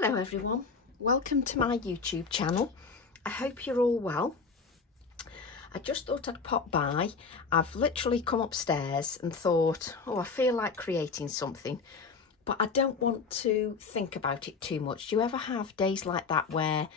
Hello everyone, welcome to my YouTube channel. I hope you're all well. I just thought I'd pop by. I've literally come upstairs and thought, oh, I feel like creating something, but I don't want to think about it too much. Do you ever have days like that where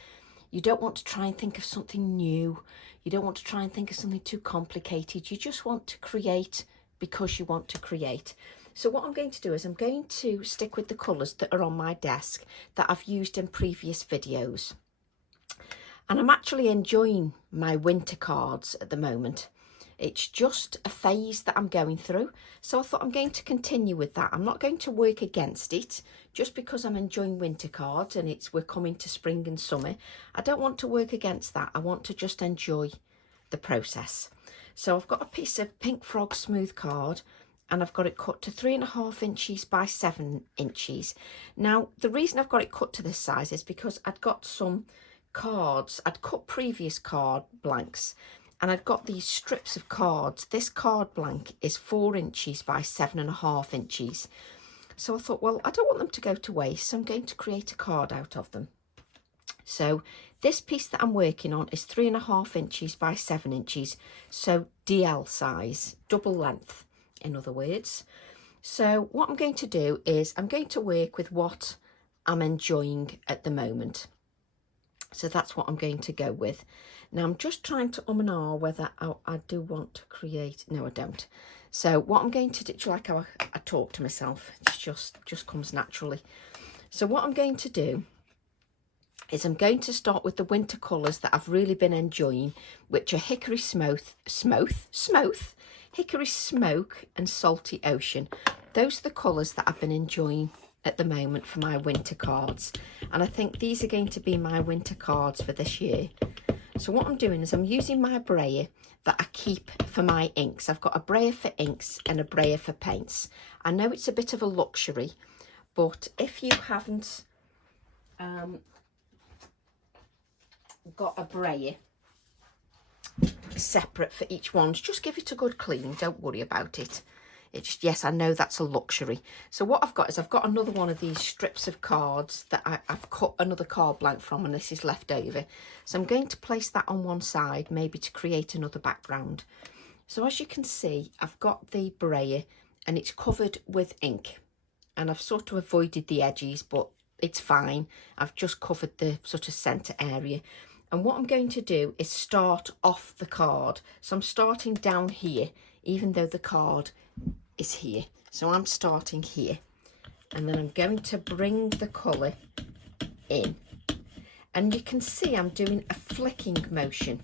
you don't want to try and think of something new? You don't want to try and think of something too complicated. You just want to create because you want to create. So what I'm going to do is I'm going to stick with the colours that are on my desk that I've used in previous videos. And I'm actually enjoying my winter cards at the moment. It's just a phase that I'm going through. So I thought I'm going to continue with that. I'm not going to work against it just because I'm enjoying winter cards and we're coming to spring and summer. I don't want to work against that. I want to just enjoy the process. So I've got a piece of Pink Frog smooth card, and I've got it cut to 3.5 inches by 7 inches. Now, the reason I've got it cut to this size is because I'd got some cards. I'd cut previous card blanks, and I'd got these strips of cards. This card blank is 4 inches by 7.5 inches. So I thought, well, I don't want them to go to waste, so I'm going to create a card out of them. So this piece that I'm working on is 3.5 inches by 7 inches. So DL size, double length, in other words. So what I'm going to do is I'm going to work with what I'm enjoying at the moment. So that's what I'm going to go with. Now I'm just trying to and ah whether I do want to create. No, I don't. So what I'm going to do, like how I talk to myself, it just comes naturally. So what I'm going to do is I'm going to start with the winter colours that I've really been enjoying, which are Hickory Hickory Smoke and Salty Ocean. Those are the colours that I've been enjoying at the moment for my winter cards. And I think these are going to be my winter cards for this year. So what I'm doing is I'm using my brayer that I keep for my inks. I've got a brayer for inks and a brayer for paints. I know it's a bit of a luxury, but if you haven't got a brayer separate for each one, just give it a good clean, don't worry about it. It's, yes, I know that's a luxury. So what I've got is I've got another one of these strips of cards that I've cut another card blank from, and this is left over. So I'm going to place that on one side, maybe to create another background. So as you can see, I've got the brayer and it's covered with ink, and I've sort of avoided the edges, but it's fine. I've just covered the sort of centre area. And what I'm going to do is start off the card. So I'm starting down here, even though the card is here. So I'm starting here. And then I'm going to bring the colour in. And you can see I'm doing a flicking motion.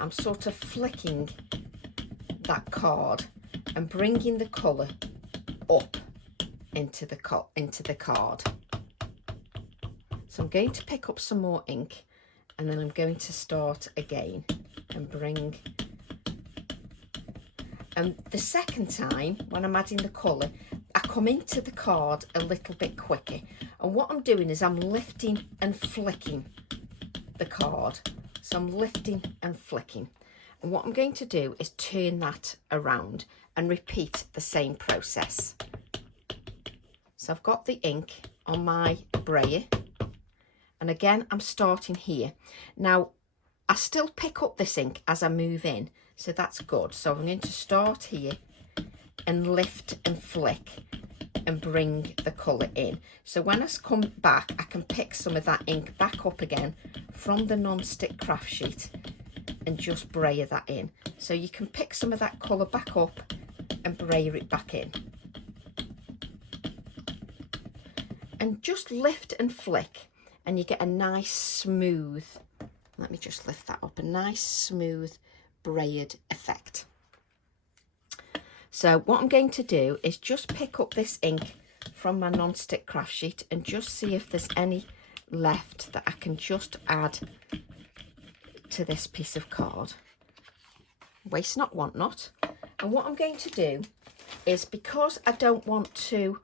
I'm sort of flicking that card and bringing the colour up into the card. So I'm going to pick up some more ink, and then I'm going to start again and bring. And the second time, when I'm adding the colour, I come into the card a little bit quicker. And what I'm doing is I'm lifting and flicking the card. So I'm lifting and flicking. And what I'm going to do is turn that around and repeat the same process. So I've got the ink on my brayer. And again, I'm starting here. Now, I still pick up this ink as I move in, so that's good. So I'm going to start here and lift and flick and bring the colour in. So when I come back, I can pick some of that ink back up again from the non-stick craft sheet and just brayer that in. So you can pick some of that colour back up and brayer it back in. And just lift and flick, and you get a nice smooth, let me just lift that up, a nice smooth brayered effect. So what I'm going to do is just pick up this ink from my non-stick craft sheet and just see if there's any left that I can just add to this piece of card. Waste not, want not. And what I'm going to do is, because I don't want to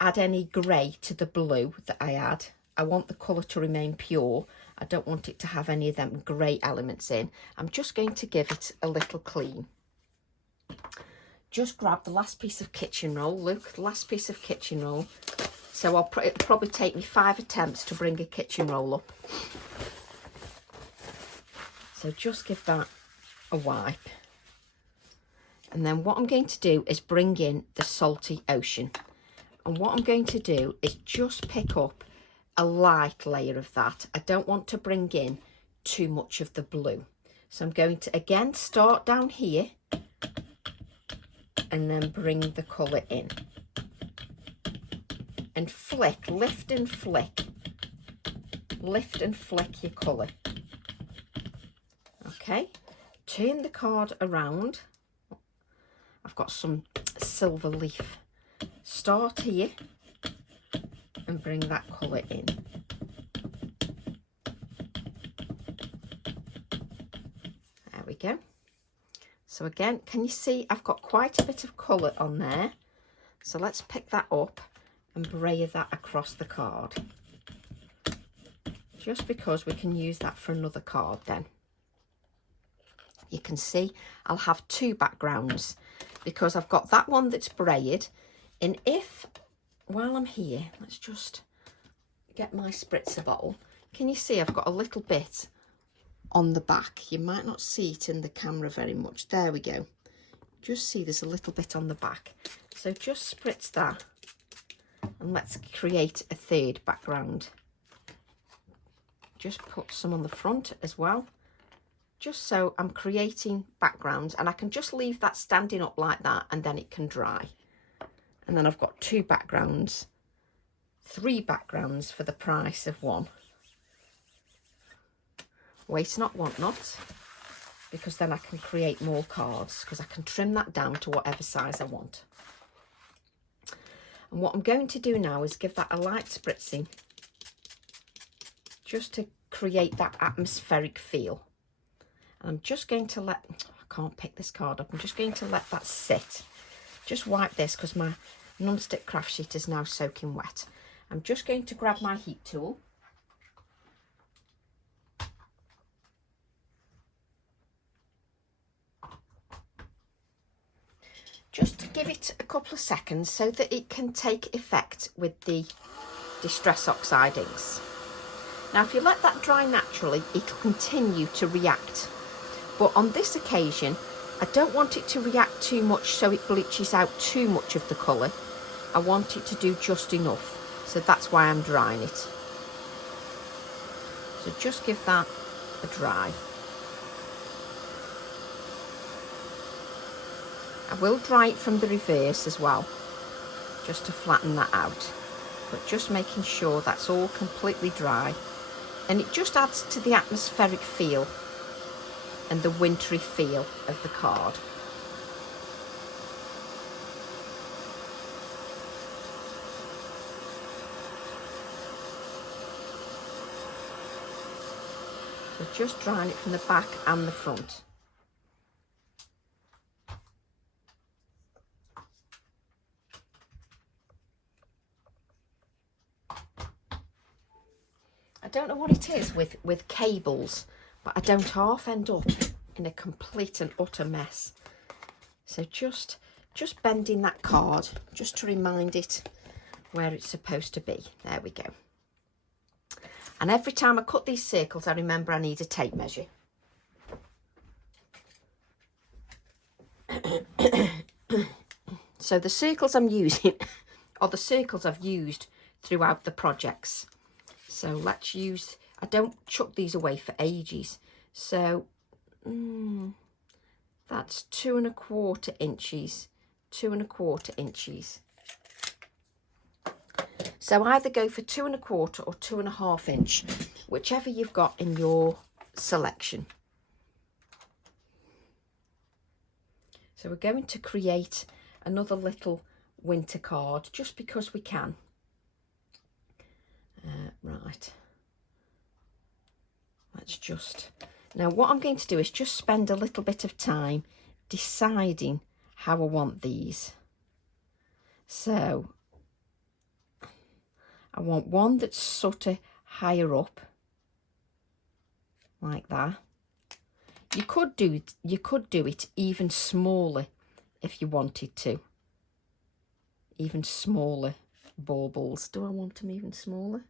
add any grey to the blue that I add, I want the colour to remain pure. I don't want it to have any of them grey elements in. I'm just going to give it a little clean. Just grab the last piece of kitchen roll. Look, the last piece of kitchen roll. So it'll probably take me 5 attempts to bring a kitchen roll up. So just give that a wipe. And then what I'm going to do is bring in the salty ocean. And what I'm going to do is just pick up a light layer of that. I don't want to bring in too much of the blue. So I'm going to again start down here and then bring the colour in. And flick, lift and flick. Lift and flick your colour. Okay, turn the card around. I've got some silver leaf. Start here and bring that colour in. There we go. So again, can you see I've got quite a bit of colour on there. So let's pick that up and brayer that across the card. Just because we can use that for another card then. You can see I'll have 2 backgrounds because I've got that one that's braided. And if, while I'm here, let's just get my spritzer bottle. Can you see I've got a little bit on the back? You might not see it in the camera very much. There we go. Just see there's a little bit on the back. So just spritz that and let's create a 3rd background. Just put some on the front as well. Just so I'm creating backgrounds, and I can just leave that standing up like that and then it can dry. And then I've got 2 backgrounds, 3 backgrounds for the price of 1. Waste not, want not, because then I can create more cards because I can trim that down to whatever size I want. And what I'm going to do now is give that a light spritzing just to create that atmospheric feel. And I'm just going to let, I can't pick this card up, I'm just going to let that sit. Just wipe this because my non-stick craft sheet is now soaking wet. I'm just going to grab my heat tool. Just to give it a couple of seconds so that it can take effect with the Distress Oxide inks. Now if you let that dry naturally, it'll continue to react. But on this occasion, I don't want it to react too much so it bleaches out too much of the colour. I want it to do just enough. So that's why I'm drying it. So just give that a dry. I will dry it from the reverse as well, just to flatten that out. But just making sure that's all completely dry. And it just adds to the atmospheric feel and the wintry feel of the card. So just drying it from the back and the front. I don't know what it is with cables, but I don't half end up in a complete and utter mess. So just bending that card just to remind it where it's supposed to be. There we go. And every time I cut these circles, I remember I need a tape measure. So the circles I'm using are the circles I've used throughout the projects. So let's use, I don't chuck these away for ages. So that's 2 1/4 inches, 2 1/4 inches. So either go for 2 1/4 or 2 1/2 inch, whichever you've got in your selection. So we're going to create another little winter card just because we can. Right, let's just, now what I'm going to do is just spend a little bit of time deciding how I want these. So I want one that's sort of higher up, like that. You could do it even smaller if you wanted to, even smaller. baubles. Do I want them even smaller?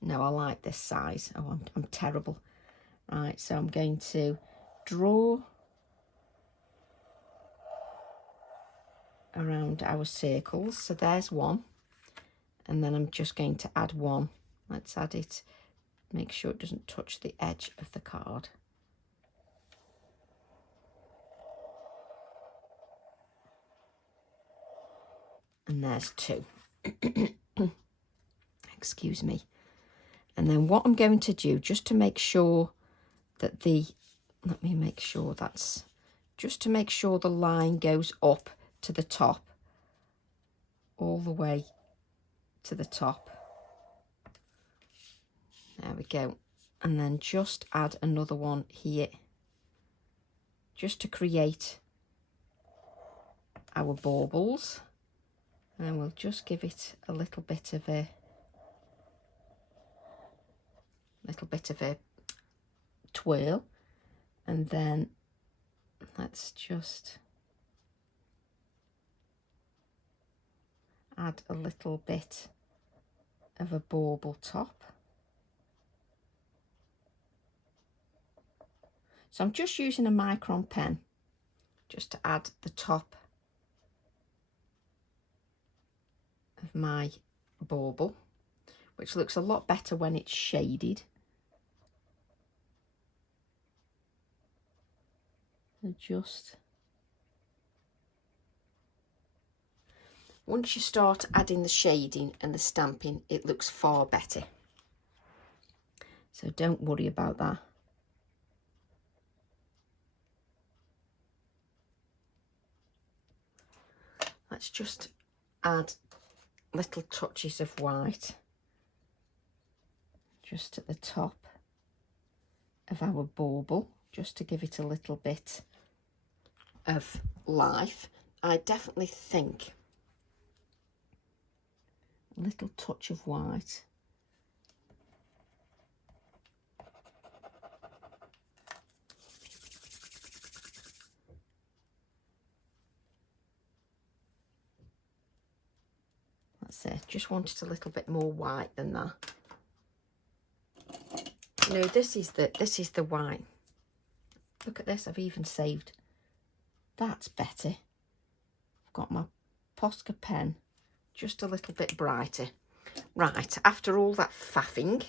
No, I like this size. Oh, I'm terrible. Right, so I'm going to draw around our circles. So there's one. And then I'm just going to add one. Let's add it. Make sure it doesn't touch the edge of the card. And there's two. Excuse me. And then what I'm going to do, just to make sure that let me make sure that's, just to make sure the line goes up to the top, all the way to the top. There we go. And then just add another one here, just to create our baubles. And then we'll just give it a little bit of a twirl, and then let's just add a little bit of a bauble top. So I'm just using a micron pen just to add the top of my bauble, which looks a lot better when it's shaded. And just once you start adding the shading and the stamping, it looks far better. So don't worry about that. Let's just add little touches of white just at the top of our bauble, just to give it a little bit of life. I definitely think a little touch of white. That's it. Just wanted a little bit more white than that. No, this is the white. Look at this. I've even saved. That's better. I've got my Posca pen just a little bit brighter. Right, after all that faffing,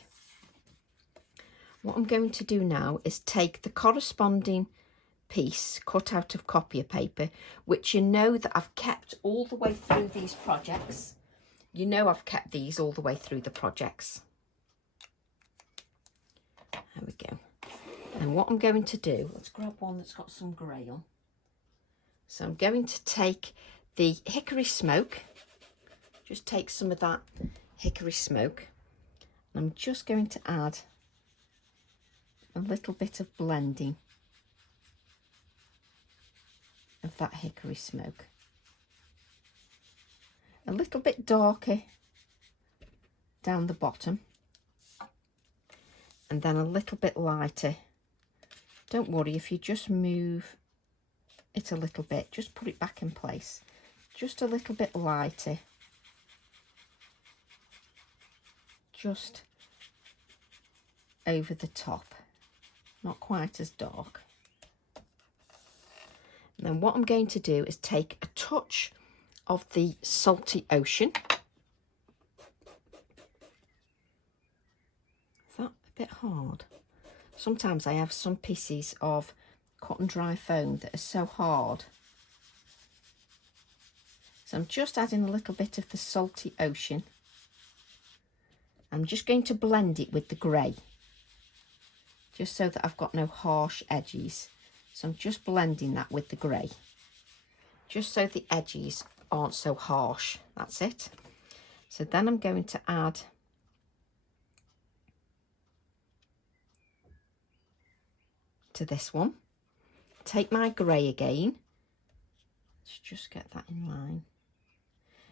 what I'm going to do now is take the corresponding piece cut out of copier paper, which you know that I've kept all the way through these projects. You know I've kept these all the way through the projects. There we go. And what I'm going to do, let's grab one that's got some grey on. So I'm going to take the hickory smoke, just take some of that hickory smoke, and I'm just going to add a little bit of blending of that hickory smoke. A little bit darker down the bottom, and then a little bit lighter. Don't worry if you just move it a little bit, just put it back in place, just a little bit lighter, just over the top, not quite as dark. And then what I'm going to do is take a touch of the salty ocean. Is that a bit hard? Sometimes I have some pieces of cotton dry foam that are so hard. So I'm just adding a little bit of the salty ocean. I'm just going to blend it with the grey, just so that I've got no harsh edges. So I'm just blending that with the grey, just so the edges aren't so harsh. That's it. So then I'm going to add to this one, take my grey again, let's just get that in line,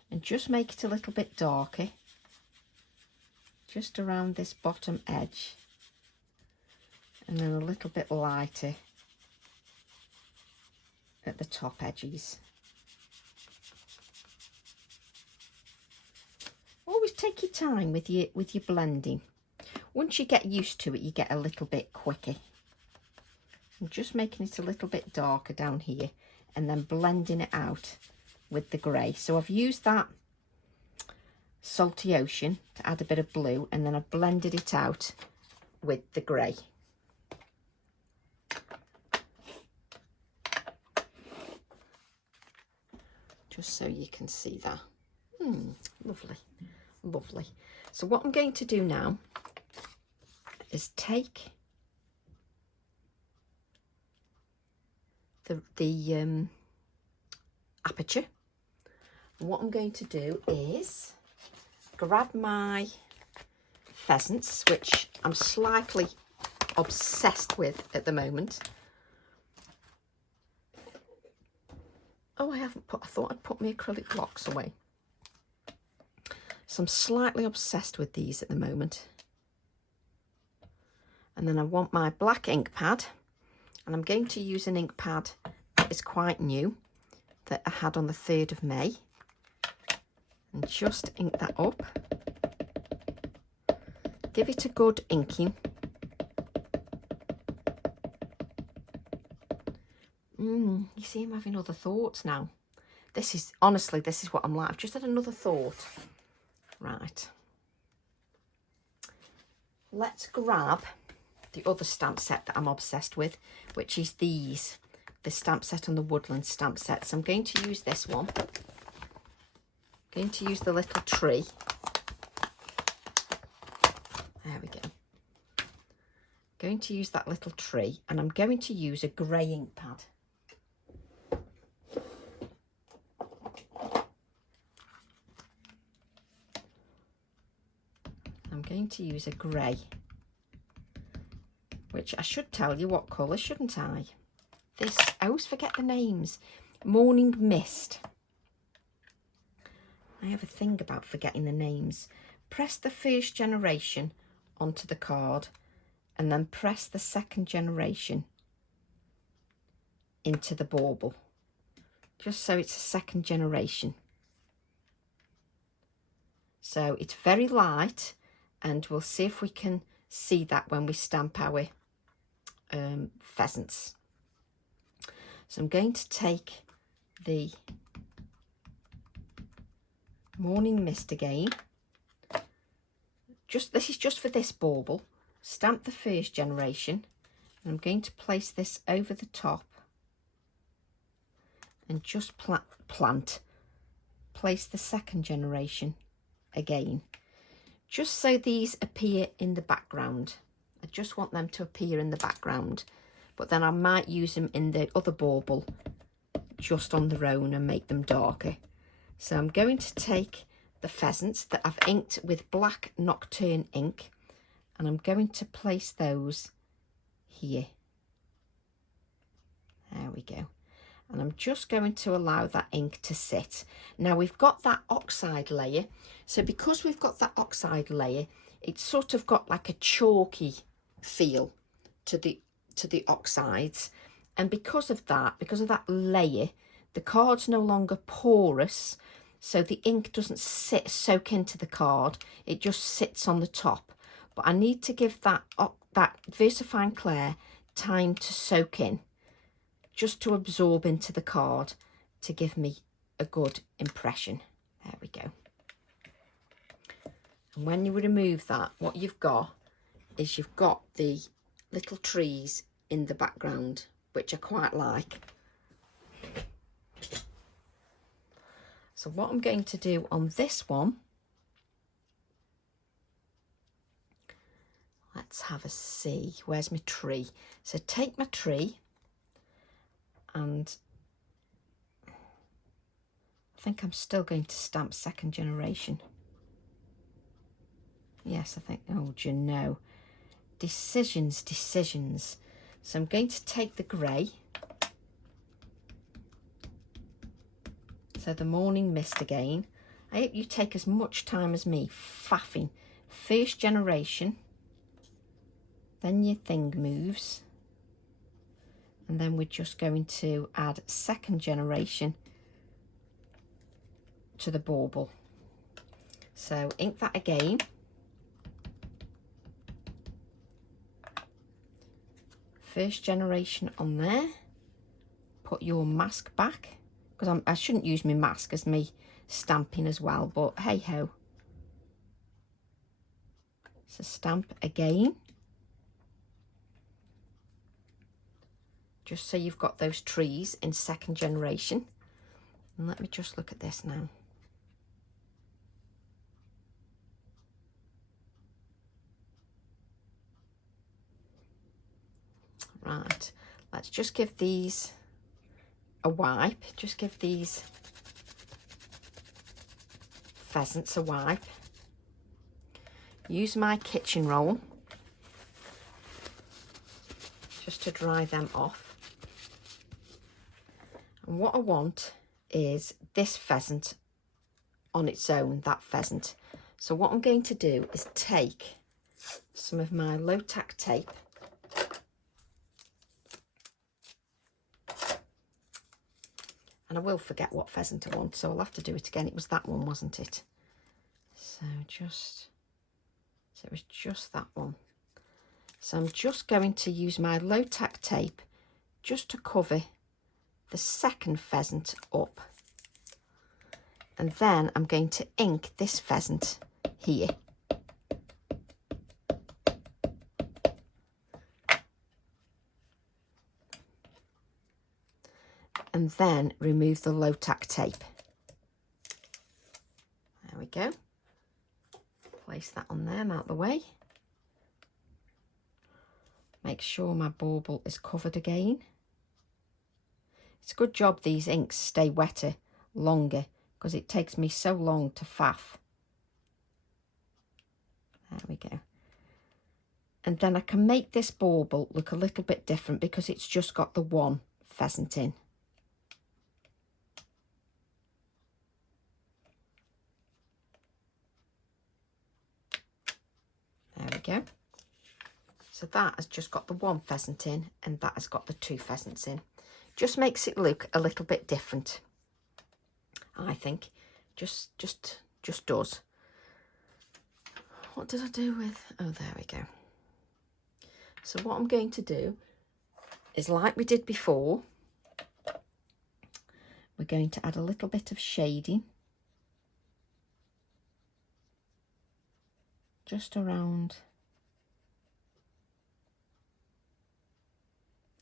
and just make it a little bit darker, just around this bottom edge, and then a little bit lighter at the top edges. Always take your time with your blending. Once you get used to it, you get a little bit quicker. I'm just making it a little bit darker down here and then blending it out with the grey. So I've used that Salty Ocean to add a bit of blue, and then I've blended it out with the grey. Just so you can see that. Lovely, lovely. So what I'm going to do now is take the aperture. And what I'm going to do is grab my pheasants, which I'm slightly obsessed with at the moment. Oh, I haven't put, I thought I'd put my acrylic blocks away. So I'm slightly obsessed with these at the moment. And then I want my black ink pad, and I'm going to use an ink pad that is quite new, that I had on the 3rd of May. And just ink that up. Give it a good inking. You see, I'm having other thoughts now. This is, honestly, this is what I'm like. I've just had another thought. Right. Let's grab the other stamp set that I'm obsessed with, which is these. The stamp set on the Woodland stamp set. So I'm going to use this one. I'm going to use the little tree. There we go. Going to use that little tree, and I'm going to use a grey ink pad. I'm going to use a grey, which I should tell you what colour, shouldn't I? This, I always forget the names. Morning Mist. I have a thing about forgetting the names. Press the 1st generation onto the card, and then press the 2nd generation into the bauble, just so it's a 2nd generation. So it's very light, and we'll see if we can see that when we stamp our pheasants. So I'm going to take the Morning Mist again. This is just for this bauble. Stamp the 1st generation, and I'm going to place this over the top and just place the 2nd generation again, just so these appear in the background. I just want them to appear in the background, but then I might use them in the other bauble just on their own and make them darker. So I'm going to take the pheasants that I've inked with black Nocturne ink, and I'm going to place those here. There we go. And I'm just going to allow that ink to sit. Now we've got that oxide layer, so because we've got that oxide layer, it's sort of got like a chalky feel to the oxides, and because of that layer, the card's no longer porous, so the ink doesn't soak into the card, it just sits on the top. But I need to give that VersaFine Clair time to soak in, just to absorb into the card, to give me a good impression. There we go. And when you remove that, what you've got is you've got the little trees in the background, which I quite like. So what I'm going to do on this one, let's have a see. Where's my tree? So take my tree, and I think I'm still going to stamp 2nd generation. Yes, I think, oh, do you know? Decisions. So I'm going to take the grey. So the Morning Mist again. I hope you take as much time as me faffing. 1st generation. Then your thing moves. And then we're just going to add 2nd generation to the bauble. So ink that again. First generation on there. Put your mask back, because I shouldn't use my mask as me stamping as well, but hey ho. So stamp again, just so you've got those trees in second generation. And let me just look at this now. Right, let's just give these a wipe. Just give these pheasants a wipe. Use my kitchen roll just to dry them off. And what I want is this pheasant on its own, that pheasant. So what I'm going to do is take some of my low tack tape, and I will forget what pheasant I want, so I'll have to do it again. It was that one, wasn't it? So it was just that one. So I'm just going to use my low tack tape just to cover the second pheasant up. And then I'm going to ink this pheasant here. And then remove the low tack tape. There we go. Place that on there, out the way. Make sure my bauble is covered again. It's a good job these inks stay wetter longer, because it takes me so long to faff. There we go. And then I can make this bauble look a little bit different because it's just got the one pheasant in. There we go. So that has just got the one pheasant in, and that has got the two pheasants in. Just makes it look a little bit different, I think. Just does. What did I do with? Oh, there we go. So what I'm going to do is, like we did before, we're going to add a little bit of shading just around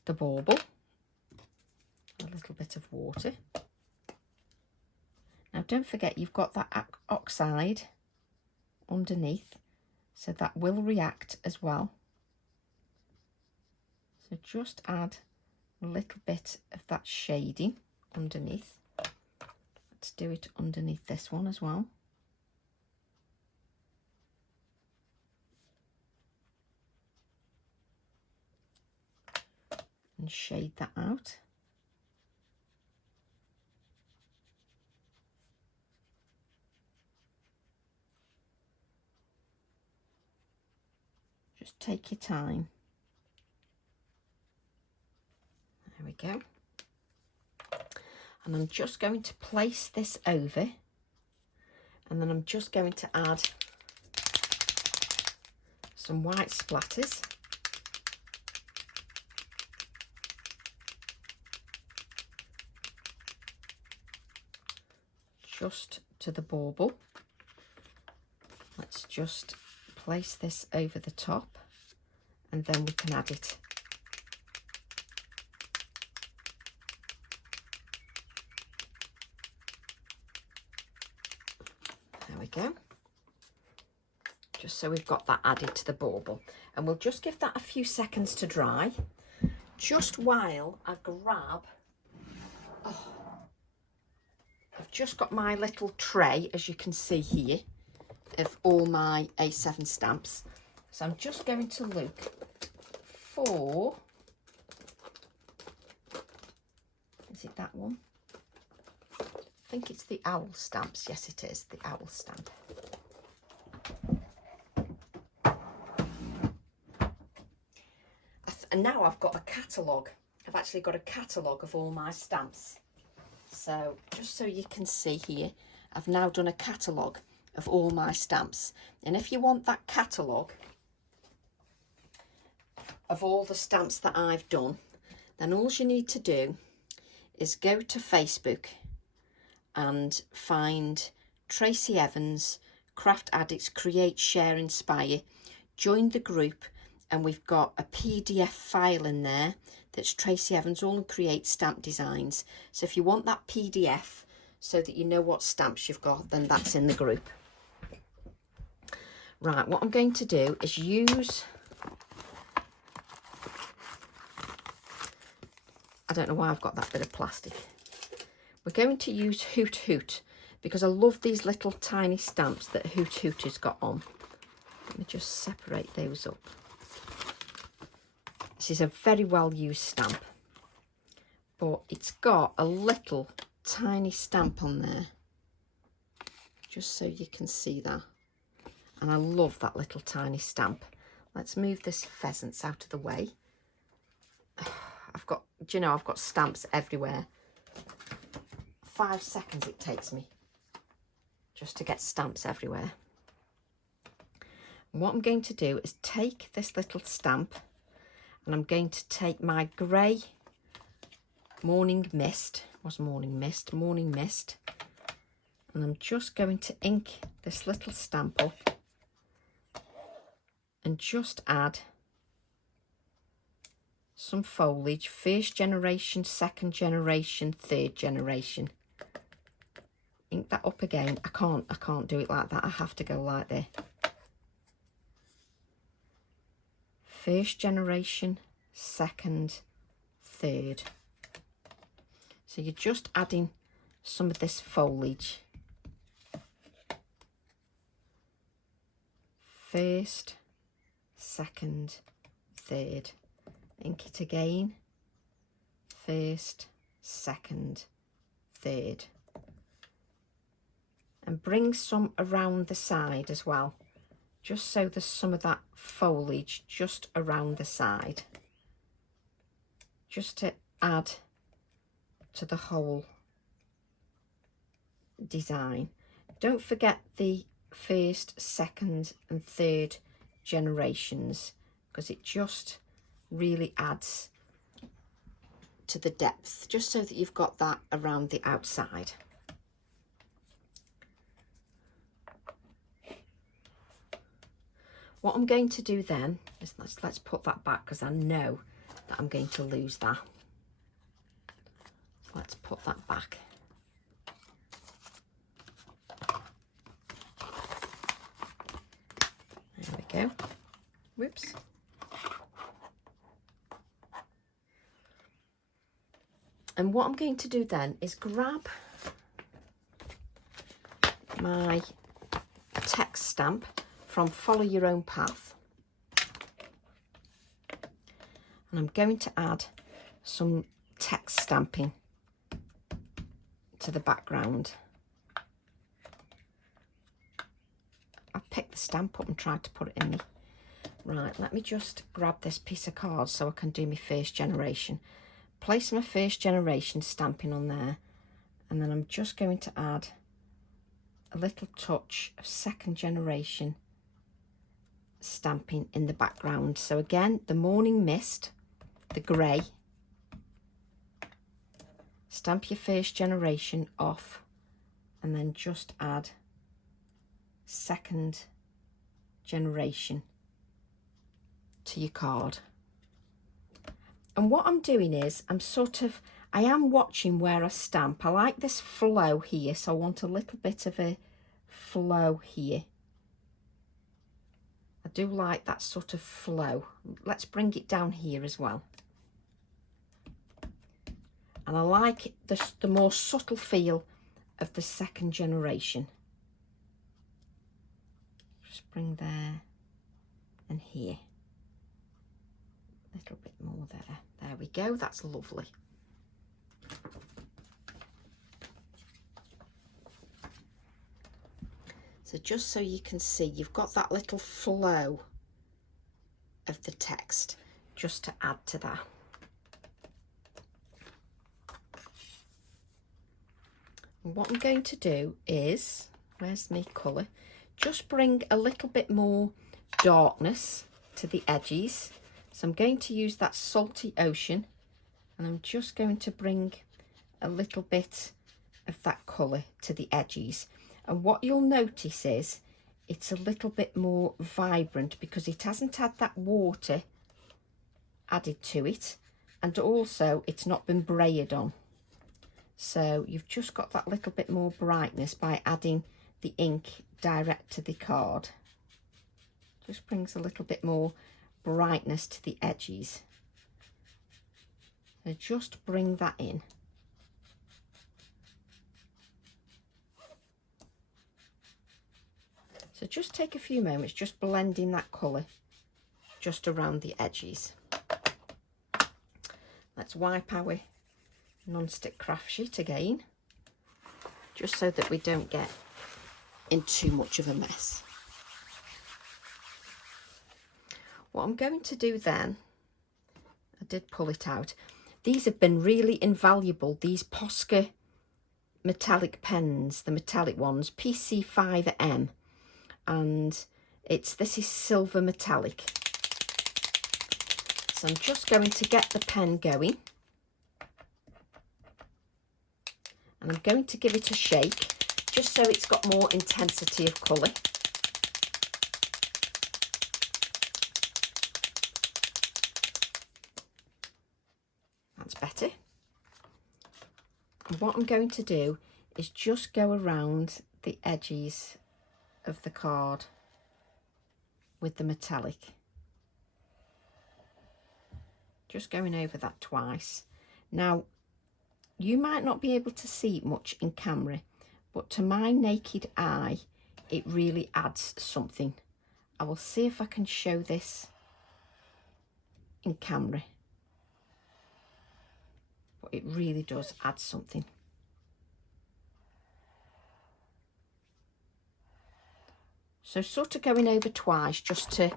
the bauble. A little bit of water. Now don't forget you've got that oxide underneath, so that will react as well. So just add a little bit of that shading underneath. Let's do it underneath this one as well. And shade that out. Just take your time. There we go. And I'm just going to place this over, and then I'm just going to add some white splatters. Just to the bauble. Let's just place this over the top, and then we can add it. There we go. Just so we've got that added to the bauble, and we'll just give that a few seconds to dry, just while I grab, I've just got my little tray, as you can see here, of all my A7 stamps. So I'm just going to look for, is it that one? I think it's the owl stamps. Yes, it is the owl stamp. And now I've got a catalogue. I've actually got a catalogue of all my stamps. So just so you can see here, I've now done a catalogue of all my stamps. And if you want that catalogue of all the stamps that I've done, then all you need to do is go to Facebook and find Tracy Evans, Craft Addicts Create, Share, Inspire. Join the group, and we've got a PDF file in there that's Tracy Evans All and Create Stamp Designs. So if you want that PDF so that you know what stamps you've got, then that's in the group. Right, what I'm going to do is use, I don't know why I've got that bit of plastic. We're going to use Hoot Hoot because I love these little tiny stamps that Hoot Hoot has got on. Let me just separate those up. This is a very well used stamp, but it's got a little tiny stamp on there, just so you can see that. And I love that little tiny stamp. Let's move this pheasants out of the way. I've got, do you know, I've got stamps everywhere. 5 seconds it takes me just to get stamps everywhere. And what I'm going to do is take this little stamp, and I'm going to take my grey Morning Mist, Morning Mist, and I'm just going to ink this little stamp up and just add some foliage, first generation, second generation, third generation. Ink that up again. I can't do it like that. I have to go like this. First generation, second, third. So you're just adding some of this foliage. First, second, third. Ink it again. First, second, third. And bring some around the side as well, just so there's some of that foliage just around the side, just to add to the whole design. Don't forget the first, second and third generations, because it just really adds to the depth, just so that you've got that around the outside. What I'm going to do then is let's put that back, because I know that I'm going to lose that. Let's put that back. There we go. Whoops. And what I'm going to do then is grab my text stamp from Follow Your Own Path, and I'm going to add some text stamping to the background. I picked the stamp up and tried to put it in me. Right, let me just grab this piece of card so I can do my first generation. Place my first generation stamping on there, and then I'm just going to add a little touch of second generation stamping in the background. So again, the Morning Mist, the grey, stamp your first generation off, and then just add second generation to your card. And what I'm doing is I am watching where I stamp. I like this flow here, so I want a little bit of a flow here. I do like that sort of flow. Let's bring it down here as well. And I like the more subtle feel of the second generation. Just bring there and here. A little bit more there. There we go. That's lovely. So just so you can see, you've got that little flow of the text just to add to that. And what I'm going to do is, where's my colour? Just bring a little bit more darkness to the edges. So I'm going to use that Salty Ocean, and I'm just going to bring a little bit of that colour to the edges. And what you'll notice is it's a little bit more vibrant because it hasn't had that water added to it, and also it's not been braided on. So you've just got that little bit more brightness by adding the ink direct to the card. Just brings a little bit more brightness to the edges. So just bring that in. So just take a few moments just blending that colour just around the edges. Let's wipe our non-stick craft sheet again, just so that we don't get in too much of a mess. What I'm going to do then, I did pull it out. These have been really invaluable, these Posca metallic pens, the metallic ones, PC5M. And this is silver metallic. So I'm just going to get the pen going, and I'm going to give it a shake just so it's got more intensity of colour. That's better. And what I'm going to do is just go around the edges of the card with the metallic, just going over that twice. Now you might not be able to see it much in camera, but to my naked eye it really adds something. I will see if I can show this in camera, but it really does add something. So sort of going over twice just to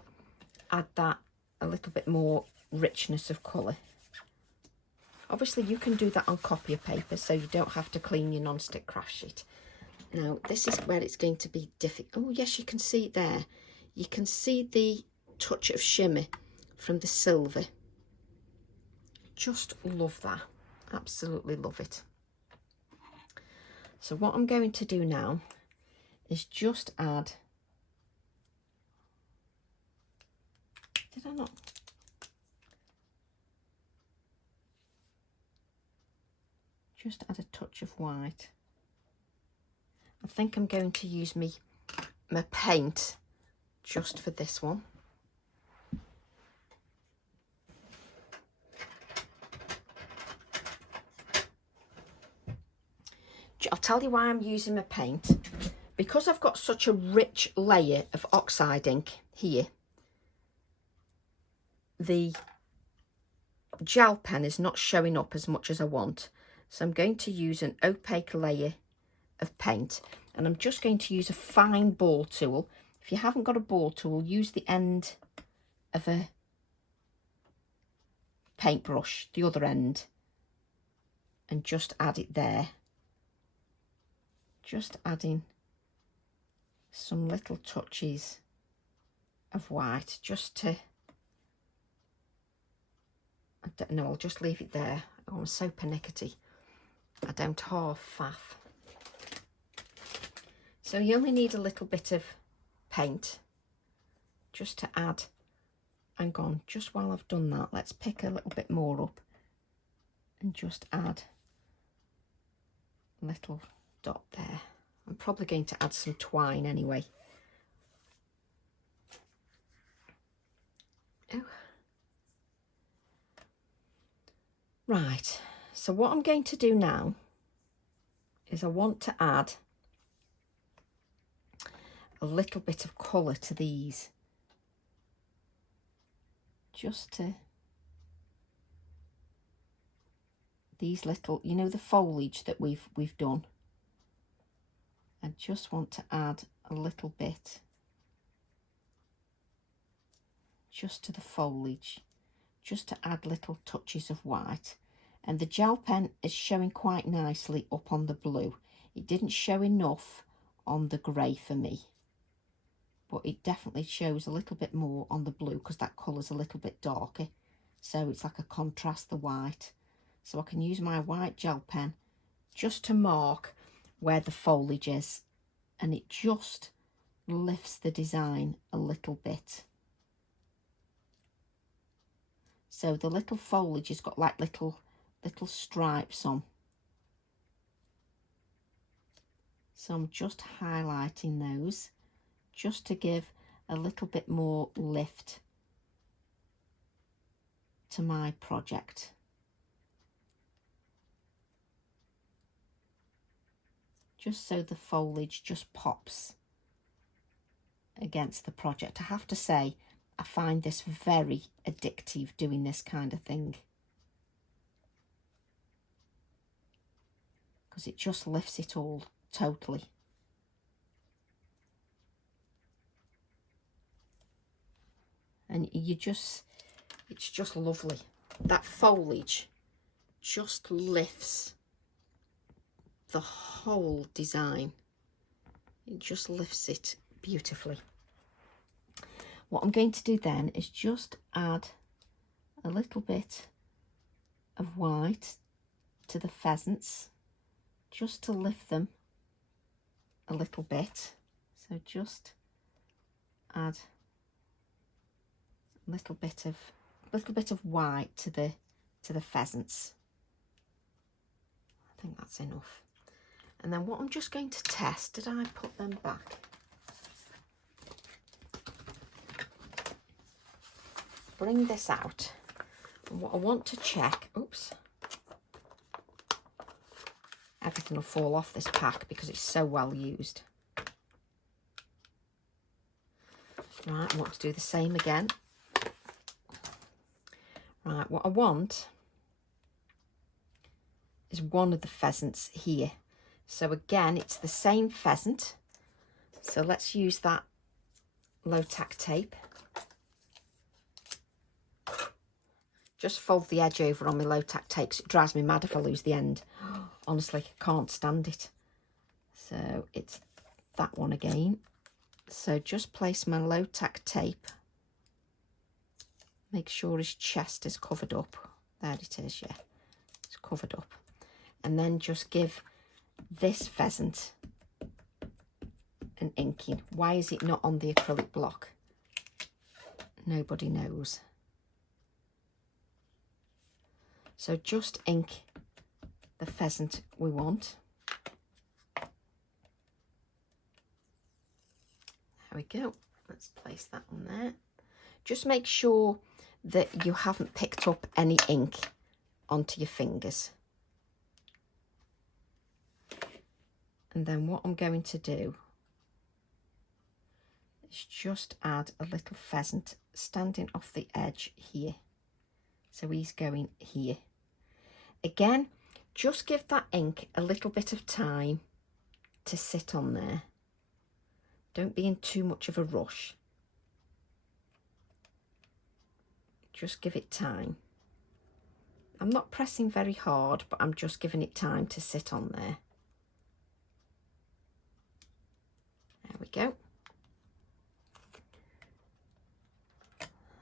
add that a little bit more richness of colour. Obviously you can do that on copier paper, so you don't have to clean your non-stick craft sheet. Now this is where it's going to be difficult. Oh yes, you can see it there. You can see the touch of shimmer from the silver. Just love that. Absolutely love it. So what I'm going to do now is just add... Did I not? Just add a touch of white. I think I'm going to use my paint just for this one. I'll tell you why I'm using my paint. Because I've got such a rich layer of oxide ink here, the gel pen is not showing up as much as I want. So I'm going to use an opaque layer of paint, and I'm just going to use a fine ball tool. If you haven't got a ball tool, use the end of a paintbrush, the other end, and just add it there. Just adding some little touches of white just to... I don't know, I'll just leave it there. Oh, I'm so pernickety. I don't half faff. So you only need a little bit of paint just to add. Hang on, just while I've done that, let's pick a little bit more up and just add a little dot there. I'm probably going to add some twine anyway. Oh. Right, so what I'm going to do now is I want to add a little bit of colour to these. Just to these little, you know, the foliage that we've done. I just want to add a little bit just to the foliage, just to add little touches of white. And the gel pen is showing quite nicely up on the blue. It didn't show enough on the grey for me, but it definitely shows a little bit more on the blue because that colour's a little bit darker, so it's like a contrast, the white. So I can use my white gel pen just to mark where the foliage is, and it just lifts the design a little bit. So the little foliage has got like little stripes on. So I'm just highlighting those just to give a little bit more lift to my project. Just so the foliage just pops against the project. I have to say, I find this very addictive, doing this kind of thing, because it just lifts it all totally. And it's just lovely. That foliage just lifts the whole design. It just lifts it beautifully. What I'm going to do then is just add a little bit of white to the pheasants, just to lift them a little bit. So just add a little bit of white to the pheasants. I think that's enough. And then what I'm just going to test, did I put them back? Bring this out, and what I want to check, oops, everything will fall off this pack because it's so well used. Right, I want to do the same again. Right, what I want is one of the pheasants here. So again, it's the same pheasant. So let's use that low tack tape. Just fold the edge over on my low tack tape because it drives me mad if I lose the end. Honestly, I can't stand it. So it's that one again. So just place my low tack tape. Make sure his chest is covered up. There it is, yeah. It's covered up. And then just give this pheasant an inking. Why is it not on the acrylic block? Nobody knows. So just ink the pheasant we want. There we go. Let's place that on there. Just make sure that you haven't picked up any ink onto your fingers. And then what I'm going to do is just add a little pheasant standing off the edge here. So he's going here. Again, just give that ink a little bit of time to sit on there. Don't be in too much of a rush. Just give it time. I'm not pressing very hard, but I'm just giving it time to sit on there. There we go.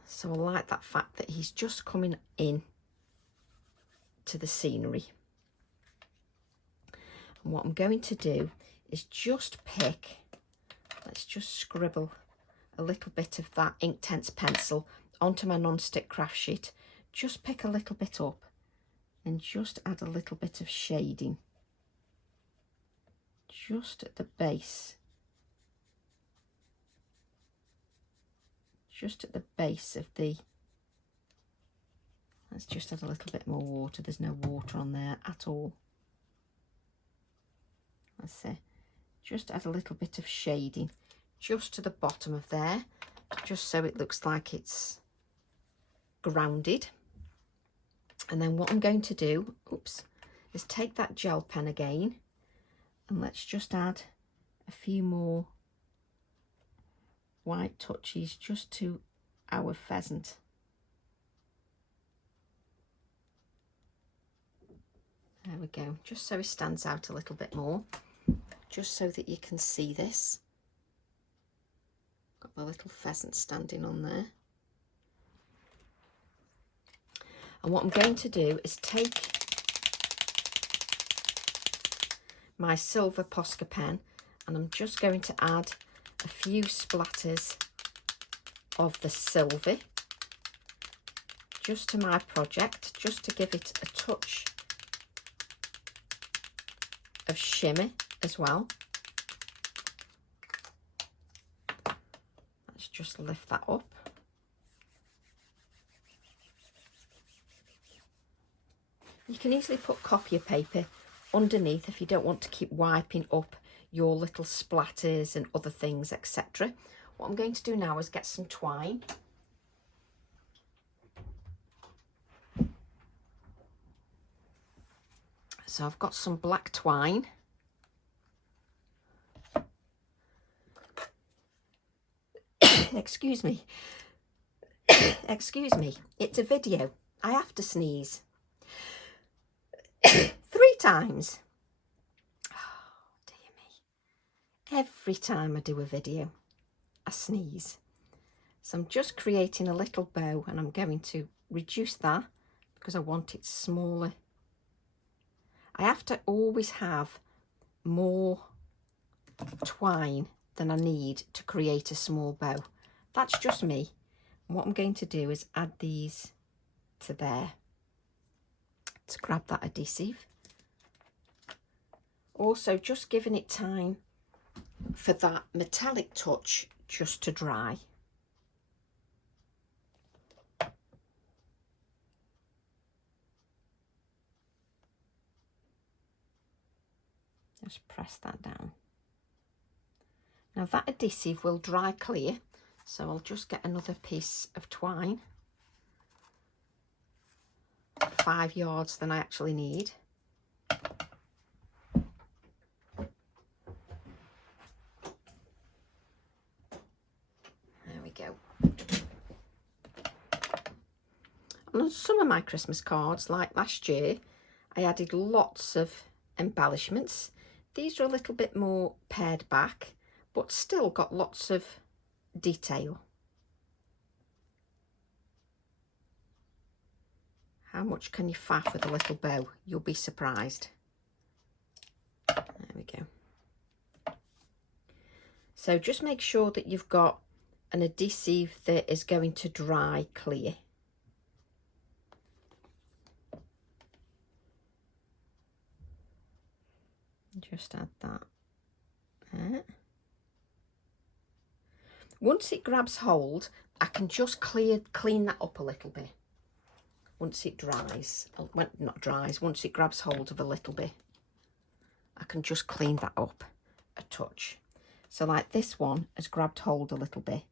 So I like that fact that he's just coming in to the scenery. And what I'm going to do is just pick, let's just scribble a little bit of that Inktense pencil onto my non-stick craft sheet. Just pick a little bit up and just add a little bit of shading just at the base. Just at the base of the, let's just add a little bit more water. There's no water on there at all. Let's see, just add a little bit of shading just to the bottom of there, just so it looks like it's grounded. And then what I'm going to do, oops, is take that gel pen again and let's just add a few more white touches just to our pheasant. There we go, just so he stands out a little bit more. just so that you can see this. Got the little pheasant standing on there. And what I'm going to do is take my silver Posca pen and I'm just going to add a few splatters of the silver just to my project, just to give it a touch of shimmer as well. Let's just lift that up. You can easily put copier paper underneath if you don't want to keep wiping up your little splatters and other things, etc. What I'm going to do now is get some twine. So I've got some black twine. Excuse me. Excuse me. It's a video. I have to sneeze. 3 times. Oh, dear me. Every time I do a video, I sneeze. So I'm just creating a little bow and I'm going to reduce that because I want it smaller. I have to always have more twine than I need to create a small bow. That's just me. And what I'm going to do is add these to there to grab that adhesive. Also just giving it time for that metallic touch just to dry. Just press that down. Now that adhesive will dry clear, so I'll just get another piece of twine. 5 yards than I actually need. There we go. On some of my Christmas cards, like last year, I added lots of embellishments. These are a little bit more pared back, but still got lots of detail. How much can you faff with a little bow? You'll be surprised. There we go. So just make sure that you've got an adhesive that is going to dry clear. Just add that there. Once it grabs hold, I can just clean that up a little bit. Once it dries, well, not dries, once it grabs hold of a little bit, I can just clean that up a touch. So like this one has grabbed hold a little bit,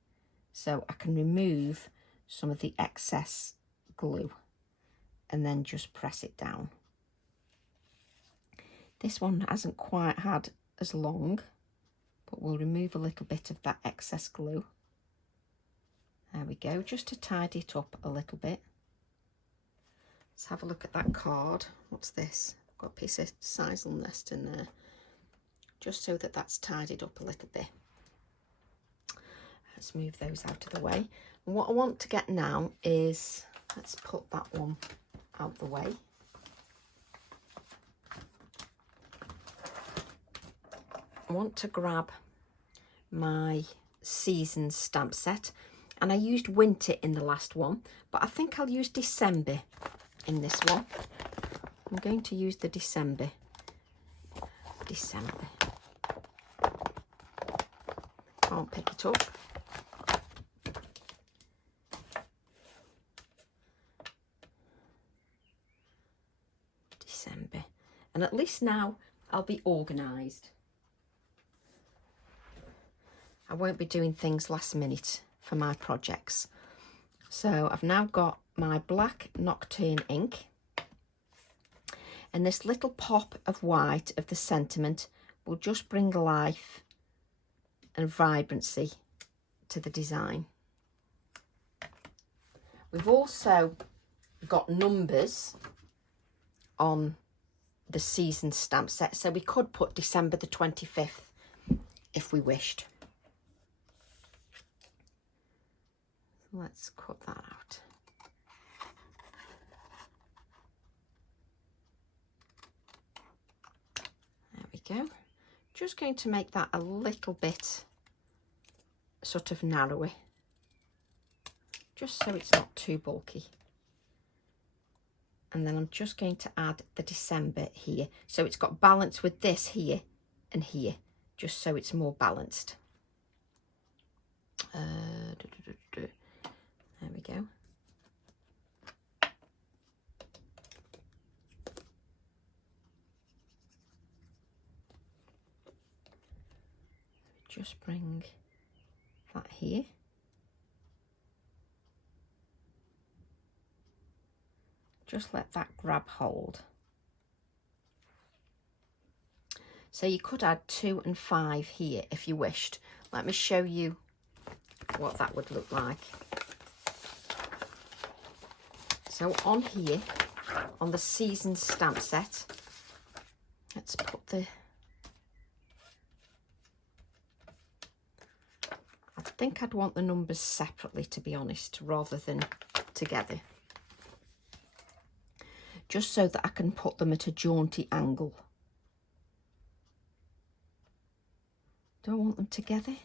so I can remove some of the excess glue and then just press it down. This one hasn't quite had as long, but we'll remove a little bit of that excess glue. There we go, just to tidy it up a little bit. Let's have a look at that card. What's this? I've got a piece of sisal nest in there, just so that that's tidied up a little bit. Let's move those out of the way. And what I want to get now is, let's put that one out the way. I want to grab my seasons stamp set, and I used winter in the last one, but I think I'll use December in this one. I'm going to use the December. Can't pick it up. December. And at least now I'll be organised. I won't be doing things last minute for my projects. So I've now got my black Nocturne ink, and this little pop of white of the sentiment will just bring life and vibrancy to the design. We've also got numbers on the season stamp set, so we could put December the 25th if we wished. Let's cut that out. There we go. Just going to make that a little bit sort of narrower, just so it's not too bulky. And then I'm just going to add the December here, so it's got balance with this here and here, just so it's more balanced. There we go. Just bring that here. Just let that grab hold. So you could add 2 and 5 here if you wished. Let me show you what that would look like. So on here, on the season stamp set, let's put the, I think I'd want the numbers separately, to be honest, rather than together. Just so that I can put them at a jaunty angle. Do I want them together?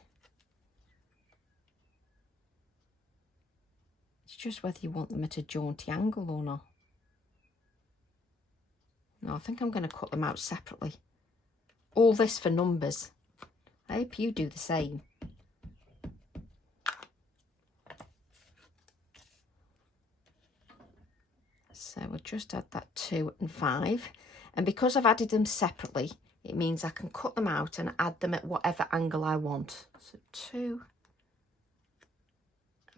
It's just whether you want them at a jaunty angle or not. No, I think I'm going to cut them out separately. All this for numbers. I hope you do the same. So we'll just add that 2 and 5. And because I've added them separately, it means I can cut them out and add them at whatever angle I want. So 2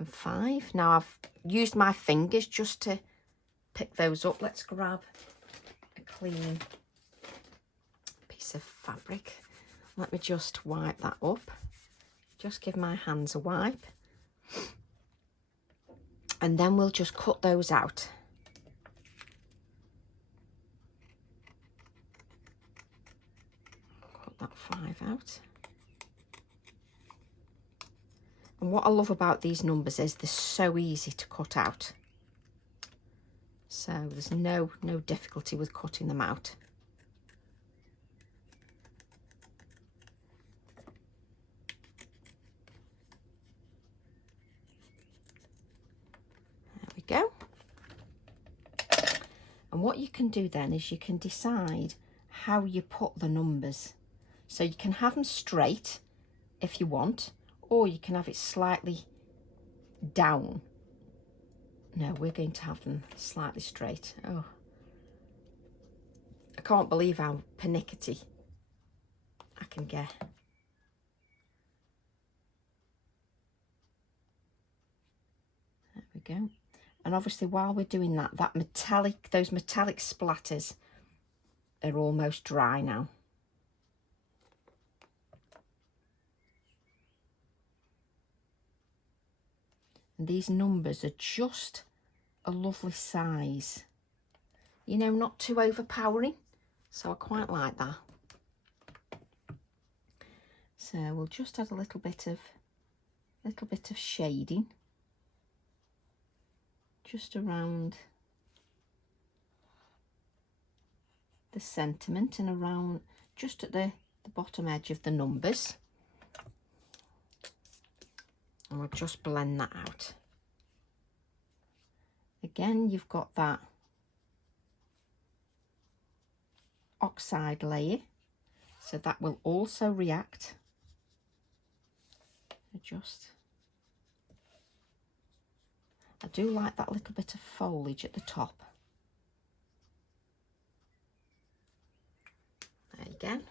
and 5. Now I've used my fingers just to pick those up. Let's grab a clean piece of fabric. Let me just wipe that up. Just give my hands a wipe. And then we'll just cut those out. That 5 out. And what I love about these numbers is they're so easy to cut out. So there's no difficulty with cutting them out. There we go. And what you can do then is you can decide how you put the numbers. So you can have them straight if you want, or you can have it slightly down. No, we're going to have them slightly straight. Oh, I can't believe how pernickety I can get. There we go. And obviously while we're doing that, those metallic splatters are almost dry now. And these numbers are just a lovely size. You know, not too overpowering. So I quite like that. So we'll just add a little bit of shading. Just around the sentiment and around just at the bottom edge of the numbers. And we'll just blend that out. Again, you've got that oxide layer, so that will also react. I do like that little bit of foliage at the top. There again.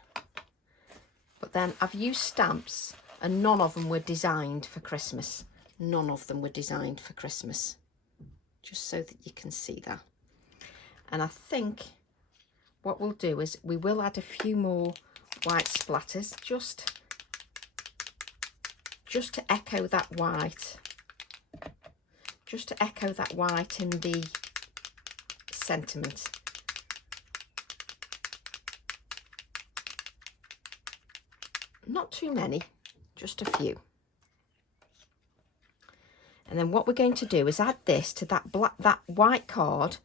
But then I've used stamps and none of them were designed for Christmas. None of them were designed for Christmas. Just so that you can see that. And I think what we'll do is we will add a few more white splatters just to echo that white. Just to echo that white in the sentiment. not too many, just a few. And then what we're going to do is add this to that white card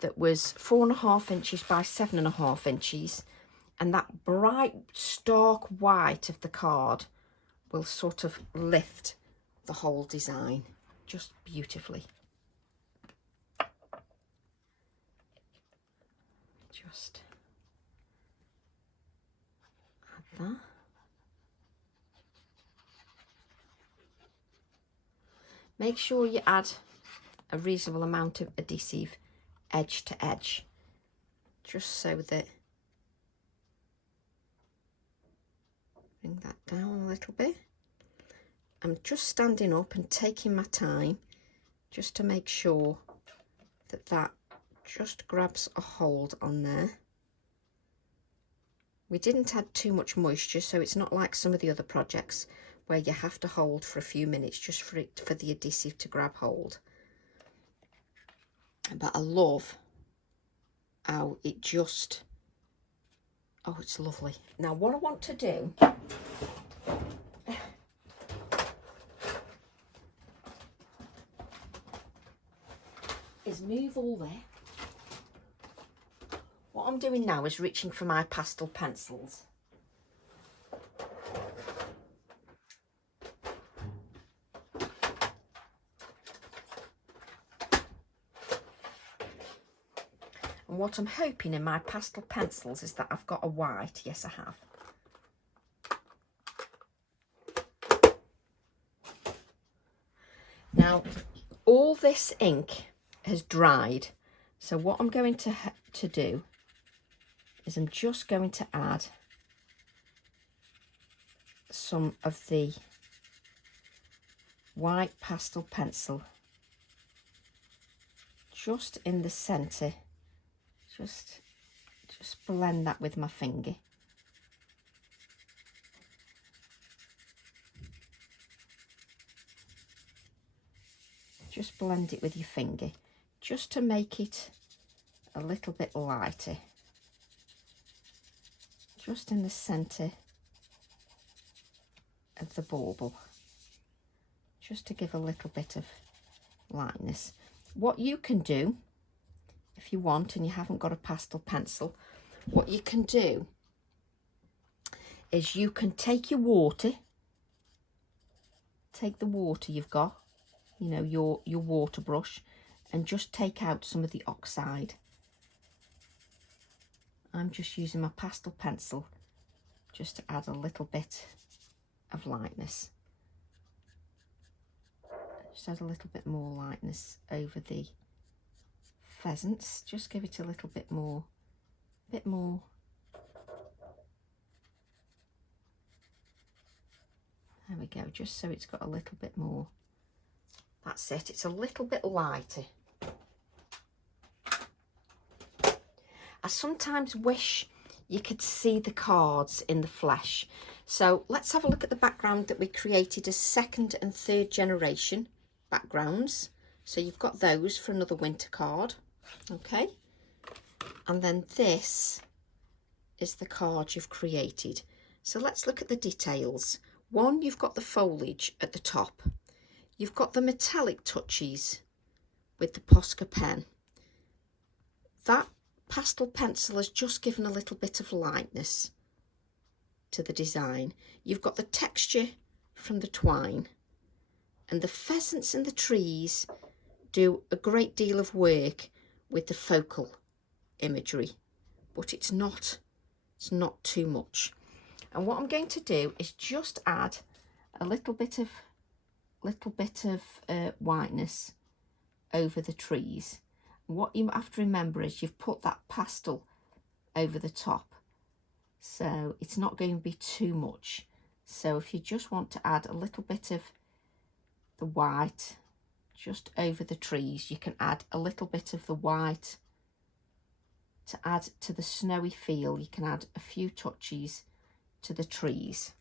that was 4.5 inches by 7.5 inches, and that bright stark white of the card will sort of lift the whole design just beautifully. Just add that. Make sure you add a reasonable amount of adhesive edge to edge, just so that, bring that down a little bit. I'm just standing up and taking my time just to make sure that that just grabs a hold on there. We didn't add too much moisture, so it's not like some of the other projects where you have to hold for a few minutes just for the adhesive to grab hold. But I love how it just, oh, it's lovely. Now what I want to do is move all there. What I'm doing now is reaching for my pastel pencils. And what I'm hoping in my pastel pencils is that I've got a white. Yes, I have. Now, all this ink has dried. So what I'm going to do is I'm just going to add some of the white pastel pencil just in the centre. Just blend that with my finger. Just blend it with your finger, just to make it a little bit lighter. Just in the centre of the bauble, just to give a little bit of lightness. What you can do, if you want and you haven't got a pastel pencil, what you can do is you can take your water, take the water you've got, you know, your water brush, and just take out some of the oxide. I'm just using my pastel pencil just to add a little bit of lightness. Just add a little bit more lightness over the pheasants. Just give it a little bit more. There we go, just so it's got a little bit more. That's it, it's a little bit lighter. I sometimes wish you could see the cards in the flesh. So let's have a look at the background that we created as 2nd and 3rd generation backgrounds. So you've got those for another winter card, okay? And then this is the card you've created. So let's look at the details. One, you've got the foliage at the top. You've got the metallic touches with the Posca pen. That pastel pencil has just given a little bit of lightness to the design. You've got the texture from the twine, and the pheasants and the trees do a great deal of work with the focal imagery, but it's not too much. And what I'm going to do is just add a little bit of whiteness over the trees. What you have to remember is you've put that pastel over the top, so it's not going to be too much. So if you just want to add a little bit of the white just over the trees, you can add a little bit of the white to add to the snowy feel. You can add a few touches to the trees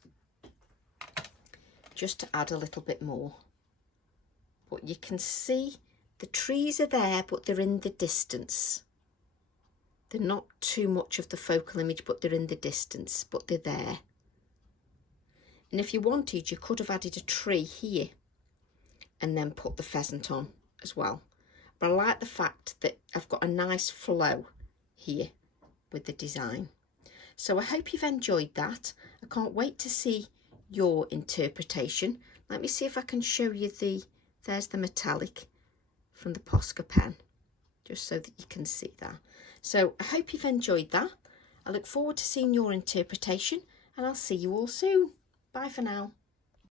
just to add a little bit more. But you can see the trees are there, but they're in the distance. They're not too much of the focal image, but they're in the distance, but they're there. And if you wanted, you could have added a tree here and then put the pheasant on as well. But I like the fact that I've got a nice flow here with the design. So I hope you've enjoyed that. I can't wait to see your interpretation. Let me see if I can show you there's the metallic from the Posca pen, just so that you can see that. So I hope you've enjoyed that. I look forward to seeing your interpretation, and I'll see you all soon. Bye for now.